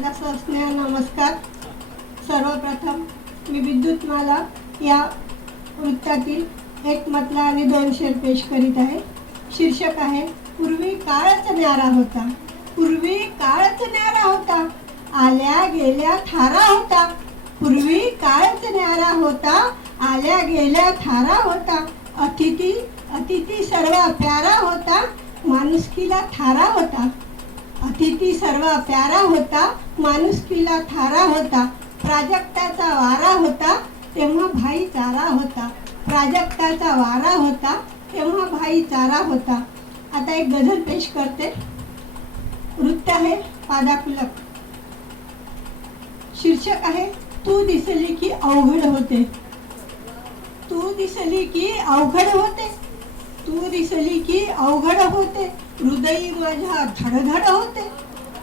नमस्कार. सर्वप्रथम मी विद्युतमाला या वृत्तातील एक मतला आणि 2 शेर पेश करीत आहे. शीर्षक आहे पूर्वी काळच न्यारा होता. पूर्वी काळच न्यारा होता, आल्या गेल्या थारा होता. पूर्वी काळच न्यारा होता, आल्या गेल्या थारा होता. अतिथी अतिथी सर्व प्यारा होता, माणुसकीला थारा होता. अतिथी सर्व प्यारा होता, माणुसकीला थारा होता. प्राजक्ताचा वारा होता, तेव्हा भाईचारा होता. प्राजक्ताचा वारा होता, तेव्हा भाईचारा होता. आता एक गझल पेश करते. वृत्त आहे पादाकुलक. शीर्षक आहे तू दिसली की अवघड होते. तू दिसली की अवघड होते. तू दिसली की अवघड होते, हृदय माझ्या धडधड होते.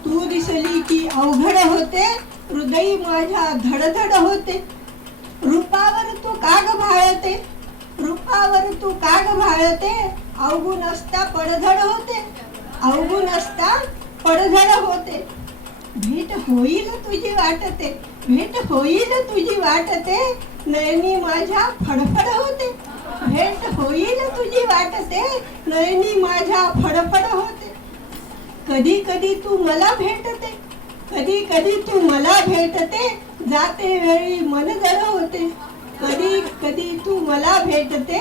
तू दिसली की अवघड होते, हृदय माझ्या धडधड होते. रूपावर तू काग भाळते, रूपावर तू काग भाळते. अवगुण असता पडझड होते, अवगुण असता पडझड होते. भेट होईल तुझी वाटते, भेट होईल तुझी वाटते. नयनी माझ्या फडफड होते. भेट होईल तुझी वाटते, नयनी माझ्या फडफड होते. कधी कधी तू मला भेटते, कधी कधी तू मला भेटते. जाते वेळी मन जड होते. कधी कधी तू मला भेटते,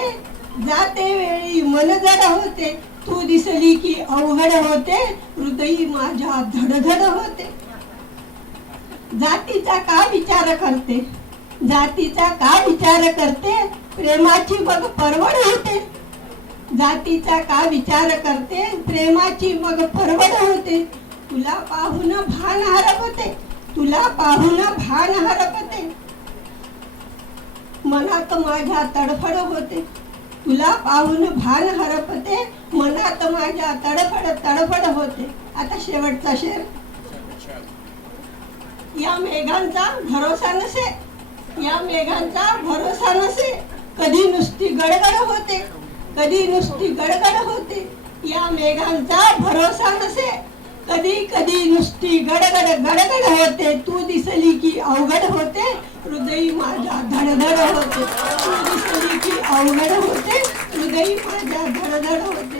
जाते वेळी मन जड होते. तू दिसली की अवघड होते, हृदय माझ्या धडधड होते. जातीचा का विचार करते, जातीचा का विचार करते. प्रेमाची मग परवड होते. जातीचा का विचार करते, प्रेमाची मग परवड होते. तुला पाहून भान हरपते, तुला पाहून भान हरपते. मनात माझ्या तडफड होते. तुला पाहून भान हरपते, मनात माझ्या तडफड तडफड होते. आता शेवटचा शेर. या मेघांचा भरोसा नसे, या मेघांचा भरोसा नसे. कधी नुसती गडगड होते, कधी नुसती गडगड होते. या मेघांचा भरोसा नसे, कधी कधी नुसती गडगड गडगड होते. तू दिसली की अवघड होते, हृदय माझ्या धडधड होते. तू दिसली की अवघड होते, हृदय माझ्या धडधड होते.